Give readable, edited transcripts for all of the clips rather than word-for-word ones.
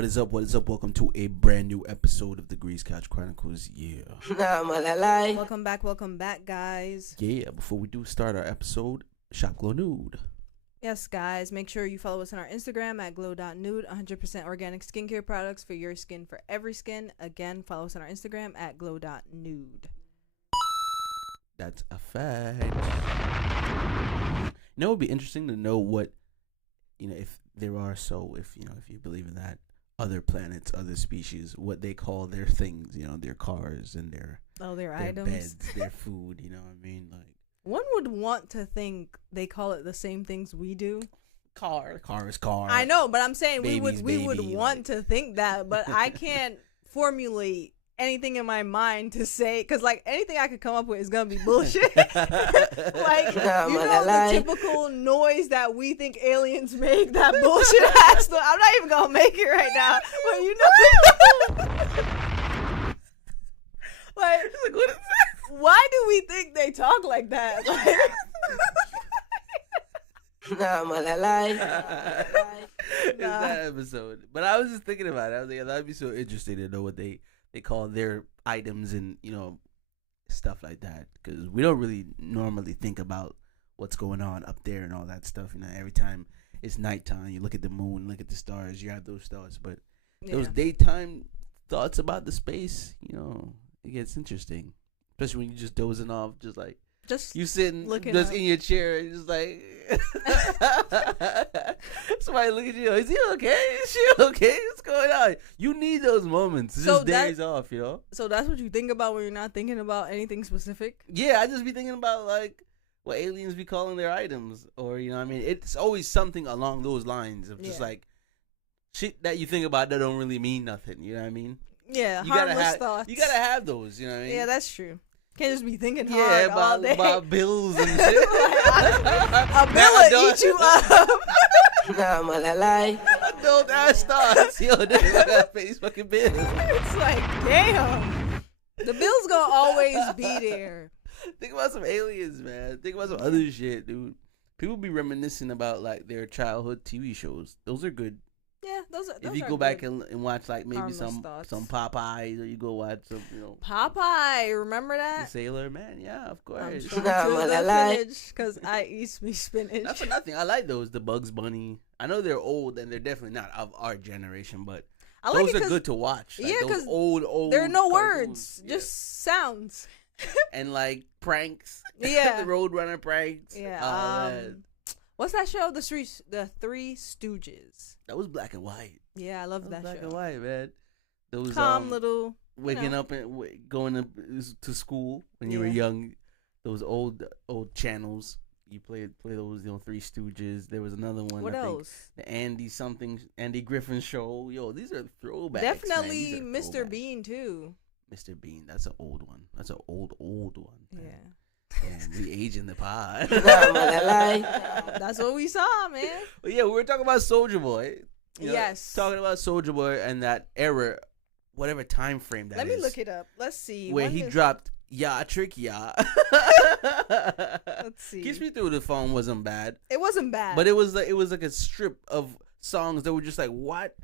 What is up? What is up? Welcome to a brand new episode of the CouchChronicles. Yeah. Welcome back, guys. Yeah. Before we do start our episode, shop Glow Nude. Yes, guys. Make sure you follow us on our Instagram at glow.nude. 100% organic skincare products for your skin, for every skin. Again, follow us on our Instagram at glow.nude. That's a fact. You know, it would be interesting to know what, if there are if you believe in that, other planets, other species, what they call their things, their cars and their items, beds, their food, you know what I mean? Like, one would want to think they call it the same things we do. Car. I know, but I'm saying Babies, we would baby, want to think that, but I can't formulate anything in my mind to say, because like anything I could come up with is gonna be bullshit. The typical noise that we think aliens make, that bullshit has to, I'm not even gonna make it right now, but like what is that? Why do we think they talk like that? It's that episode. But I was just thinking about it. I was like, that'd be so interesting to know what they call their items and, stuff like that. Because we don't really normally think about what's going on up there and all that stuff. Every time it's nighttime, you look at the moon, look at the stars, you have those thoughts. But those daytime thoughts about the space, it gets interesting. Especially when you're just dozing off, just you sitting just in your chair and just like somebody look at you. Is he okay? Is she okay? What's going on? You need those moments. It's just days off, So that's what you think about when you're not thinking about anything specific? Yeah, I just be thinking about like what aliens be calling their items, or it's always something along those lines of just like shit that you think about that don't really mean nothing. You know what I mean? Yeah, you harmless thoughts. You gotta have those. You know what I mean? Yeah, that's true. Can't just be thinking hard all day. About bills and shit. A bill will eat you up. Adult ass thoughts. Yo, this got face fucking bill. It's like, damn. The bill's gonna always be there. Think about some aliens, man. Think about some other shit, dude. People be reminiscing about like their childhood TV shows. Those are good. Yeah, those are. If you go back and watch like maybe some Popeyes, or you go watch some, Popeye, remember that? The Sailor Man, yeah, of course. Because I eat me spinach. Not for nothing. I like those. The Bugs Bunny. I know they're old and they're definitely not of our generation, but those are good to watch. Like, yeah, because old. There are no cartoons. words, just sounds. And like pranks. Yeah, the Roadrunner pranks. Yeah. What's that show? The Three Stooges. That was black and white. Yeah, I love that black show. and white, man. Those calm little waking up and going to school when you were young. Those old channels. You play those, Three Stooges. There was another one. What else? The Andy Griffin Show. Yo, these are throwbacks. Definitely Mr. Bean too. Mr. Bean, that's an old one. That's an old one. Man. Yeah. And we aging the pod. That's what we saw, man. But yeah, we were talking about Soulja Boy. Yes. Talking about Soulja Boy and that era, whatever time frame that is. Let me look it up. Let's see. Where he dropped Ya Trick Ya. Let's see. Kiss Me Through the Phone wasn't bad. It wasn't bad. But it was like a strip of songs that were just like, what?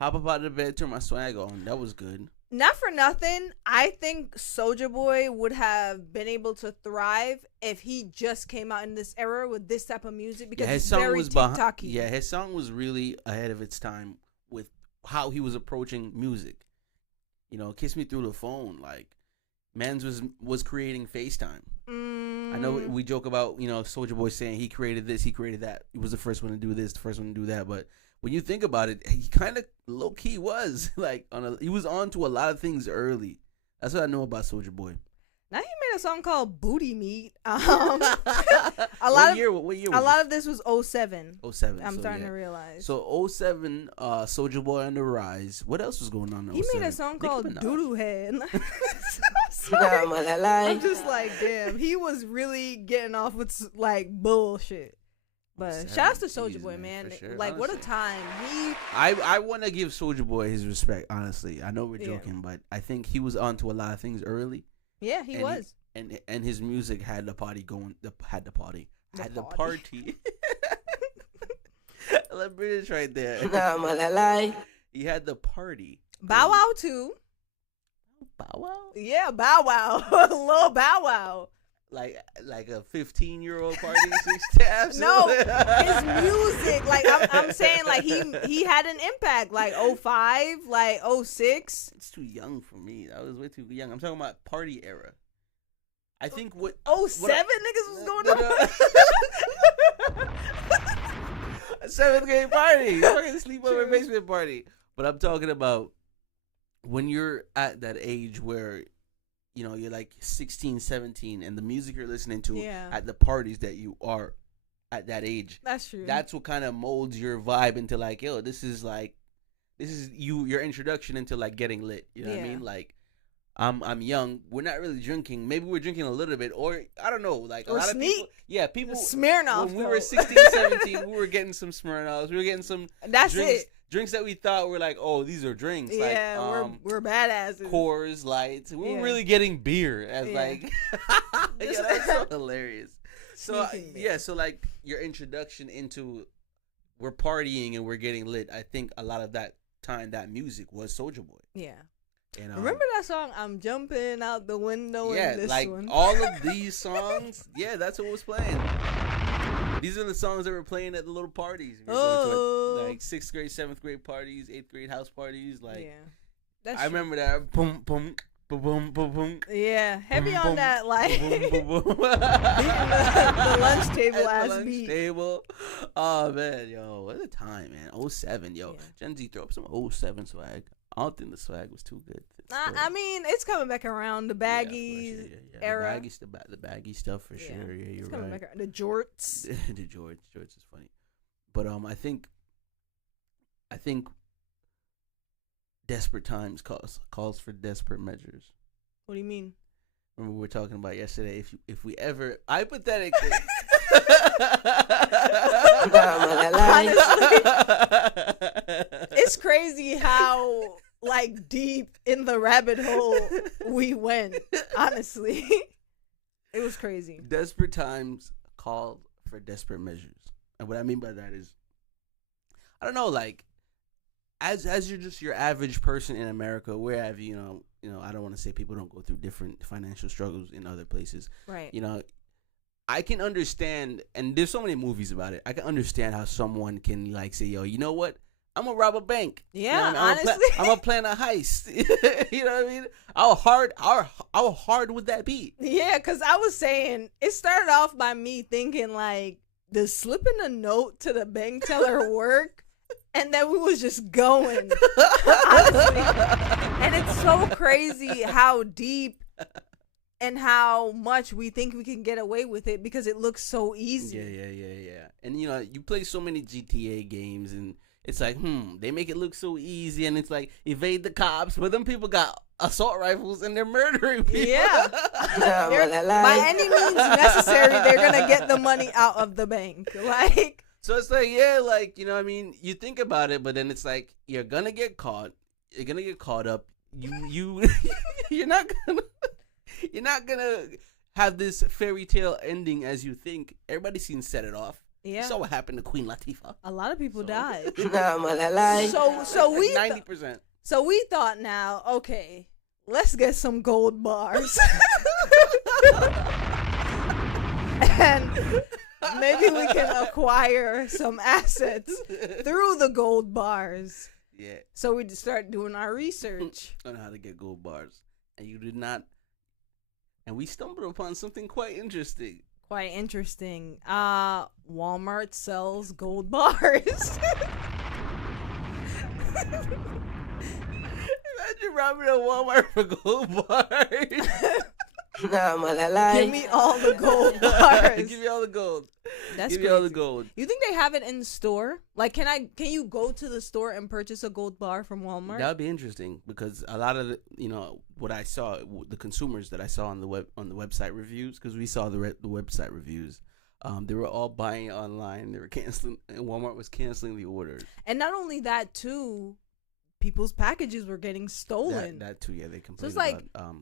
Hop up out of the bed, turn my swag on. That was good. Not for nothing, I think Soulja Boy would have been able to thrive if he just came out in this era with this type of music, because his it's song very was TikTok-y. Yeah, his song was really ahead of its time with how he was approaching music. Kiss Me Through the Phone, like, Mans was creating FaceTime. I know we joke about, Soulja Boy saying he created this, he created that. He was the first one to do this, the first one to do that, but when you think about it, he kind of low key was like he was on to a lot of things early. That's what I know about Soulja Boy. Now he made a song called Booty Meat. What year was a lot of this was 07. 07. I'm starting to realize. So 07, Soulja Boy on the rise. What else was going on in 07? He made a song called Doodoo Head. I'm I'm just like, damn, he was really getting off with like bullshit. But shout out to Soulja Boy, man. Sure, like, honestly. what a time. I want to give Soulja Boy his respect, honestly. I know we're joking, but I think he was onto a lot of things early. Yeah, he was. And his music had the party going. Had the party. Let British right there. You had the party. Bow Wow too. Bow Wow? Yeah, Bow Wow. Little Bow Wow. Like a 15-year-old party, 6 tabs. No, his music. Like I'm saying, like he had an impact. Like 05, like 06. It's too young for me. I was way too young. I'm talking about party era. I think what 07 niggas was going on. A 7th grade party. Fucking sleepover basement party. But I'm talking about when you're at that age where, you know, you're like 16, 17, and the music you're listening to at the parties that you are at that age. That's true. That's what kind of molds your vibe into like, yo, this is your introduction into like getting lit. You know what I mean? Like, I'm young. We're not really drinking. Maybe we're drinking a little bit, or I don't know. Like a lot of people. Smirnoff. When we were 16, 17, we were getting some Smirnoffs. We were getting some. That's drinks, it. Drinks that we thought were like, oh, these are drinks. Yeah, like, we're badasses. Coors Lights. We were really getting beer as like. Yeah, that's so hilarious. So so like your introduction into we're partying and we're getting lit. I think a lot of that time that music was Soulja Boy. Yeah. And, remember that song? I'm jumping out the window. Yeah, in this like one. all of these songs. Yeah, that's what was playing. These are the songs that were playing at the little parties. We were going to, like 6th grade, 7th grade parties, 8th grade house parties. Like, I remember that. Boom, boom, boom, boom, boom, boom. Yeah, heavy on boom, that, like boom, boom, boom. the lunch table ass beat. Table. Oh man, yo, what a time, man. 07, yo. Gen Z, throw up some 07 swag. I don't think the swag was too good. I mean, it's coming back around. The baggies era. The baggy stuff for sure. Yeah, you're coming right. Back around. The jorts. The jorts is funny. But I think desperate times calls for desperate measures. What do you mean? Remember we were talking about yesterday. If we ever hypothetically. Honestly, it's crazy how like deep in the rabbit hole we went. Honestly, it was crazy. Desperate times called for desperate measures, and what I mean by that is, I don't know, like as you're just your average person in America, wherever you know, I don't want to say people don't go through different financial struggles in other places, right? You know. I can understand, and there's so many movies about it. I can understand how someone can like say, "Yo, you know what? I'm gonna rob a bank. Yeah, you know what I mean? honestly, I'm gonna plan a heist. You know what I mean? How hard would that be? Yeah, because I was saying it started off by me thinking like, does slipping a note to the bank teller work? And then we was just going, honestly. And it's so crazy how deep. And how much we think we can get away with it because it looks so easy. Yeah. And, you know, you play so many GTA games and it's like, they make it look so easy. And it's like, evade the cops. But them people got assault rifles and they're murdering people. Yeah. By any means necessary, they're going to get the money out of the bank. Like. So it's like, yeah, like, you know what I mean? You think about it, but then it's like, you're going to get caught. You're going to get caught up. You're not gonna have this fairy tale ending as you think. Everybody's seen Set It Off. Yeah. So what happened to Queen Latifah? A lot of people died. So we 90%. So we thought now, okay, let's get some gold bars. And maybe we can acquire some assets through the gold bars. Yeah. So we just start doing our research on how to get gold bars. And you did not. And we stumbled upon something quite interesting. Walmart sells gold bars. Imagine robbing a Walmart for gold bars. Give me all the gold bars. Give me all the gold. That's Give me all the gold. You think they have it in store? Like, can you go to the store and purchase a gold bar from Walmart? That would be interesting because a lot of the, what I saw, the consumers that I saw on the website reviews, because we saw the website reviews, they were all buying online. They were canceling, and Walmart was canceling the orders. And not only that, too, people's packages were getting stolen. That too, yeah. They complained so it's like, about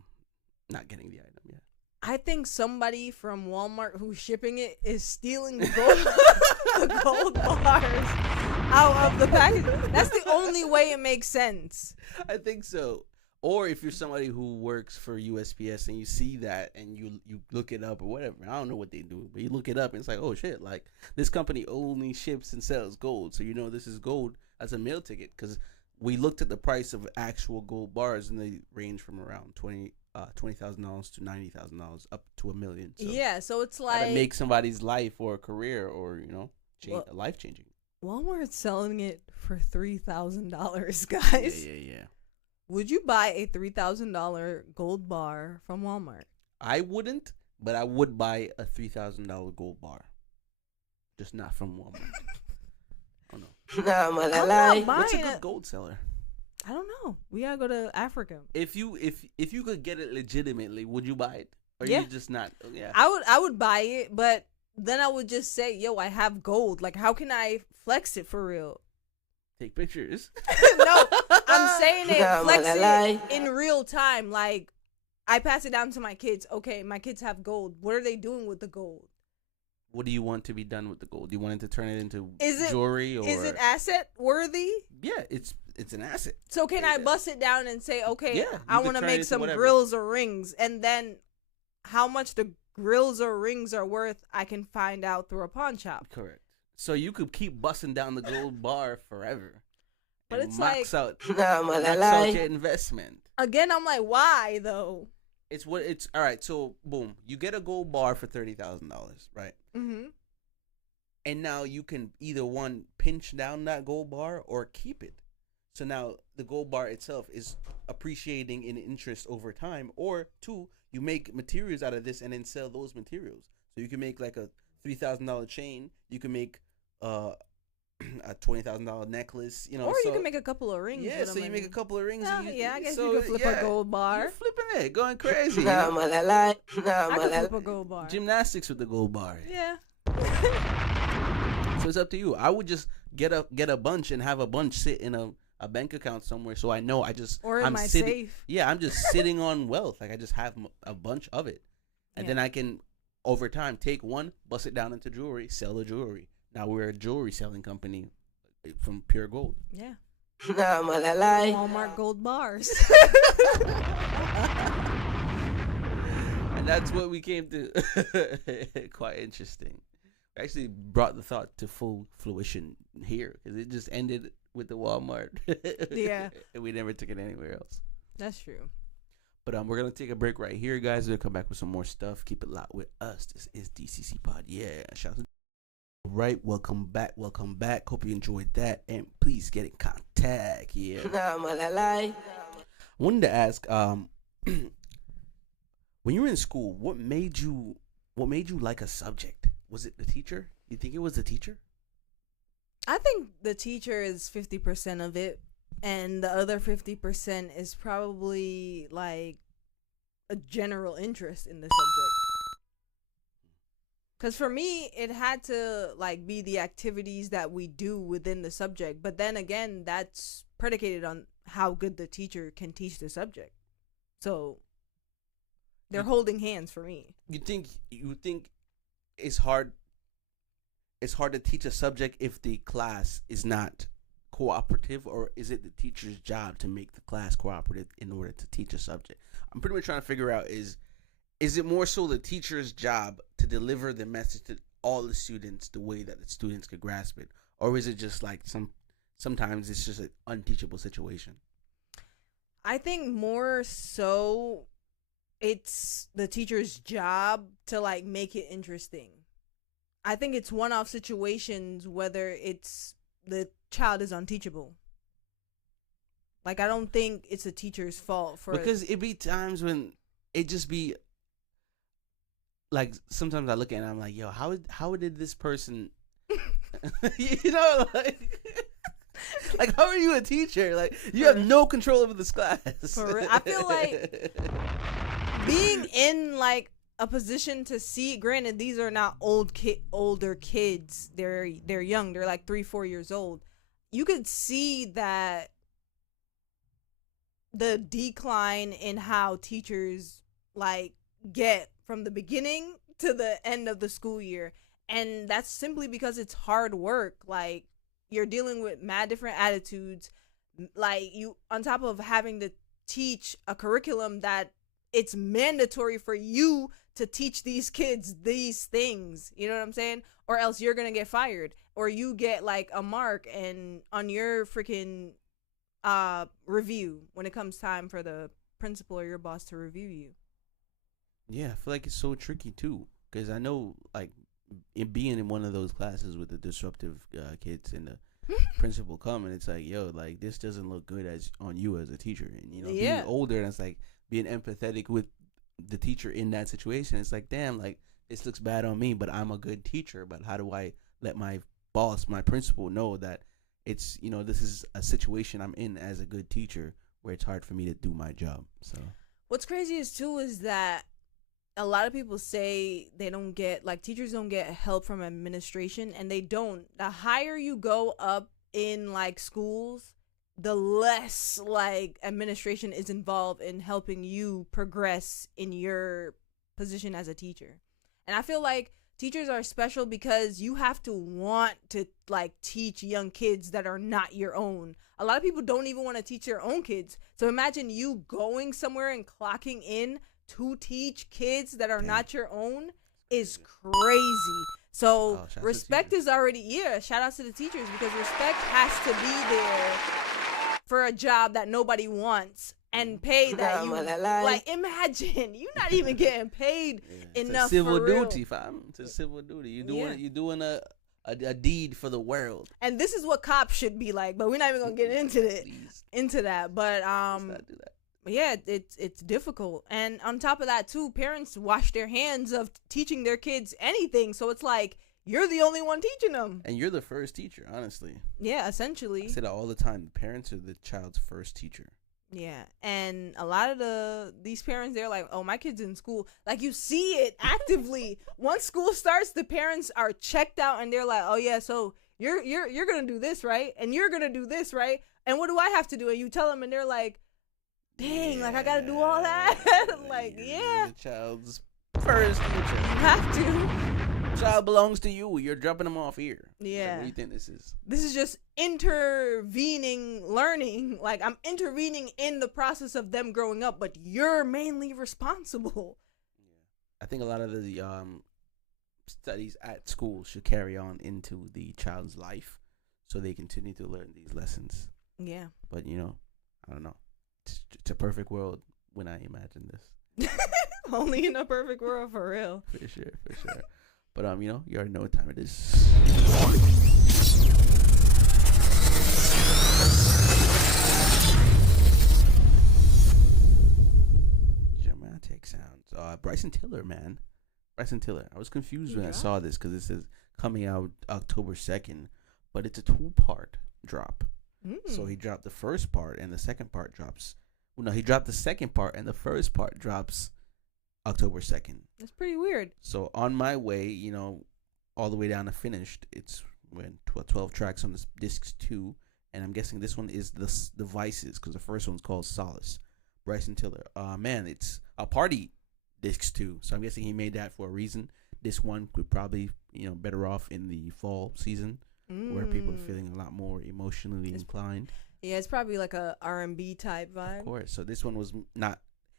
not getting the item. Yeah. I think somebody from Walmart who's shipping it is stealing the gold, the gold bars out of the package. That's the only way it makes sense. I think so. Or if you're somebody who works for USPS and you see that and you look it up or whatever, I don't know what they do, but you look it up and it's like, oh shit, like this company only ships and sells gold, so you know this is gold as a meal ticket. Because we looked at the price of actual gold bars and they range from around $20,000 to $90,000 up to $1 million. So Yeah, so it's like to make somebody's life or a career or life changing. Walmart's selling it for $3,000, guys. Yeah. Would you buy a $3,000 gold bar from Walmart? I wouldn't, but I would buy a $3,000 gold bar. Just not from Walmart. Oh no. I'm not What's a buying good gold seller? I don't know. We gotta go to Africa. If you could get it legitimately, would you buy it? Or Yeah. you just not? Yeah. I would buy it, but then I would just say, yo, I have gold. Like, how can I flex it for real? Take pictures. No, I'm saying it, flex it in real time. Like, I pass it down to my kids. Okay, my kids have gold. What are they doing with the gold? What do you want to be done with the gold? Do you want it to turn it into Is jewelry? Or it asset worthy? Yeah, it's an asset. So can I bust it down and say, okay, Yeah, I you want to could turn it make into some whatever. grills or rings, and then how much the grills or rings are worth, I can find out through a pawn shop. Correct. So you could keep busting down the gold bar forever. But and it's max like- out, max out your investment. Again, I'm like, why though? It's all right. So boom, you get a gold bar for $30,000, right? Mm-hmm. And now you can either one pinch down that gold bar or keep it. So now the gold bar itself is appreciating in interest over time, or two, you make materials out of this and then sell those materials. So you can make like a $3,000 chain. You can make a $20,000 necklace. You know, Or so, you can make a couple of rings. yeah. with So them you make a and- couple of rings. Oh, and yeah, I guess so, you could flip a gold bar. You're flipping it, going crazy. I could flip a gold bar. Gymnastics with the gold bar. Yeah. So it's up to you. I would just get a bunch and have a bunch sit in a bank account somewhere, so I know Or in I'm my sitting, safe. Yeah, I'm just sitting on wealth. Like I just have a bunch of it, and then I can over time take one, bust it down into jewelry, sell the jewelry. Now we're a jewelry selling company from pure gold. Yeah. Walmart gold bars. And that's what we came to. Quite interesting. We actually brought the thought to full fruition here because it just ended with the Walmart. Yeah. And we never took it anywhere else. That's true. But we're gonna take a break right here, guys. We'll come back with some more stuff. Keep it locked with us. This is DCC Pod. Yeah. Shout out to right. Welcome back. Hope you enjoyed that. And please get in contact. Yeah. I wanted to ask, when you were in school, what made you like a subject? Was it the teacher? You think it was the teacher? I think the teacher is 50% of it, and the other 50% is probably like a general interest in the subject. Because for me, it had to like be the activities that we do within the subject, but then again, that's predicated on how good the teacher can teach the subject. So they're holding hands for me. You think it's hard to teach a subject if the class is not cooperative, or is it the teacher's job to make the class cooperative in order to teach a subject? I'm pretty much trying to figure out is it more so the teacher's job to deliver the message to all the students the way that the students could grasp it, or is it just like sometimes it's just an unteachable situation? I think more so it's the teacher's job to like make it interesting. I think it's one-off situations whether it's the child is unteachable. Like, I don't think it's a teacher's fault for because it be times when it just be like sometimes I look at it and I'm like, yo, how did this person you know, like how are you a teacher? Like you have no control over this class. For real. I feel like being in like a position to see, granted these are not older kids, they're young, they're like 3-4 years old. You could see that the decline in how teachers like get from the beginning to the end of the school year, and that's simply because it's hard work. Like, you're dealing with mad different attitudes. Like, you, on top of having to teach a curriculum that it's mandatory for you to teach these kids these things, you know what I'm saying? Or else you're gonna get fired, or you get like a mark and on your freaking review when it comes time for the principal or your boss to review you. Yeah, I feel like it's so tricky too, because I know, like, being in one of those classes with the disruptive kids and the principal come, and it's like, yo, like, this doesn't look good as on you as a teacher, and being older, and it's like being empathetic with the teacher in that situation. It's like, damn, like, this looks bad on me, but I'm a good teacher. But how do I let my boss, my principal, know that it's, this is a situation I'm in as a good teacher where it's hard for me to do my job. So what's crazy is that a lot of people say they don't get, like, teachers don't get help from administration, and they don't. The higher you go up in, like, schools, the less, like, administration is involved in helping you progress in your position as a teacher. And I feel like teachers are special because you have to want to, like, teach young kids that are not your own. A lot of people don't even want to teach their own kids. So imagine you going somewhere and clocking in to teach kids that are not your own is crazy. So respect is already, shout out to the teachers, because respect has to be there for a job that nobody wants and pay that you, like, imagine you not even getting paid enough. It's civil for real. duty, fam. It's a civil duty. You're doing a deed for the world. And this is what cops should be like, but we're not even gonna get into that. But Let's not do that. yeah, it's difficult. And on top of that too, parents wash their hands of teaching their kids anything. So it's like you're the only one teaching them. And you're the first teacher, honestly. Yeah, essentially. I say that all the time. Parents are the child's first teacher. Yeah, and a lot of these parents, they're like, oh, my kid's in school. Like, you see it actively. Once school starts, the parents are checked out, and they're like, oh yeah, so you're gonna do this, right? And you're gonna do this, right? And what do I have to do? And you tell them, and they're like, dang, like, I gotta do all that. Like, you're the child's first teacher. You have to. Child belongs to you. You're dropping them off here. Yeah. Like, what do you think this is? This is just intervening learning. Like, I'm intervening in the process of them growing up, but you're mainly responsible. I think a lot of the studies at school should carry on into the child's life so they continue to learn these lessons. Yeah. But, I don't know. It's a perfect world when I imagine this. Only in a perfect world, for real. For sure. But you already know what time it is. Dramatic sounds. Bryson Tiller, man. Bryson Tiller. I was confused when I saw this because it says coming out October 2nd, but it's a 2-part drop. So he dropped the first part and the second part drops. Well, no, he dropped the second part and the first part drops October 2nd. That's pretty weird. So on my way, all the way down to finished, it's when 12 tracks on this discs 2, and I'm guessing this one is the Vices because the first one's called Solace. Bryson Tiller. Man, it's a party discs 2, so I'm guessing he made that for a reason. This one could probably better off in the fall season where people are feeling a lot more emotionally inclined. Yeah, it's probably like a R&B type vibe. Of course. So this one was not.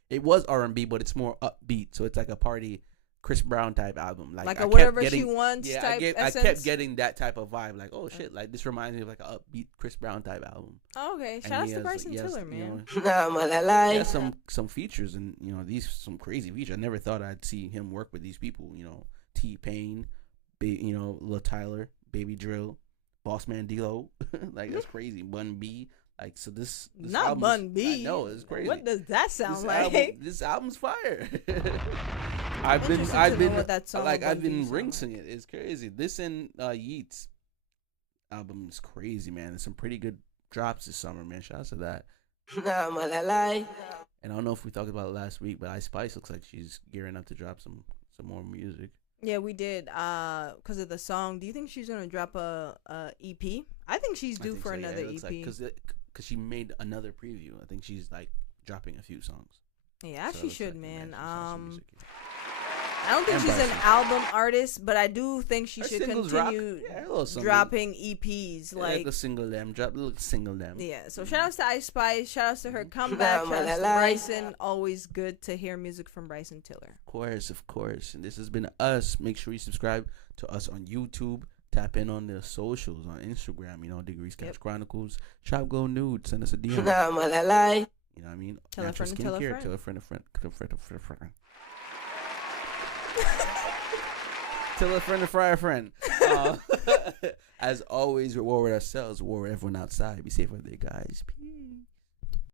It was R&B, but it's more upbeat. So it's like a party Chris Brown type album, like a whatever she wants type. I kept getting that type of vibe, like, oh shit, like this reminds me of like an upbeat Chris Brown type album. Oh, okay, shout out to Bryson Tiller, man. He has some features, and these some crazy features. I never thought I'd see him work with these people. T-Pain, Lil Tyler, Baby Drill, Bossman D-Lo, like that's crazy. Bun B. Like, so this not Bun B. I know, it's crazy. What does that sound like? This album's fire. I've been rinsing it. It's crazy. This and Yeats album is crazy, man. There's some pretty good drops this summer, man. Shout out to that. And I don't know if we talked about it last week, but Ice Spice looks like she's gearing up to drop some more music. Yeah, we did. Because of the song. Do you think she's gonna drop a EP? I think she's due for another EP. Because she made another preview. I think she's like dropping a few songs. Yeah, she should, man. I don't think And she's an Bryson. album artist, but I do think she Her should singles rock. continue Yeah, a little single. dropping EPs. Like a single them. Drop a little single them. Yeah, so shout outs to Ice Spice, shout outs to her comeback, shout outs to Bryson. Always good to hear music from Bryson Tiller. Of course. And this has been us. Make sure you subscribe to us on YouTube. Tap in on the socials on Instagram, Degrees Couch Chronicles. Shop Go Nude. Send us a DM. You know what I mean? Tell a friend to tell a friend. Tell a friend, tell a friend, tell a friend. Tell a friend to fry a friend. As always, we're war with ourselves, war with everyone outside. Be safe out there, guys. Peace.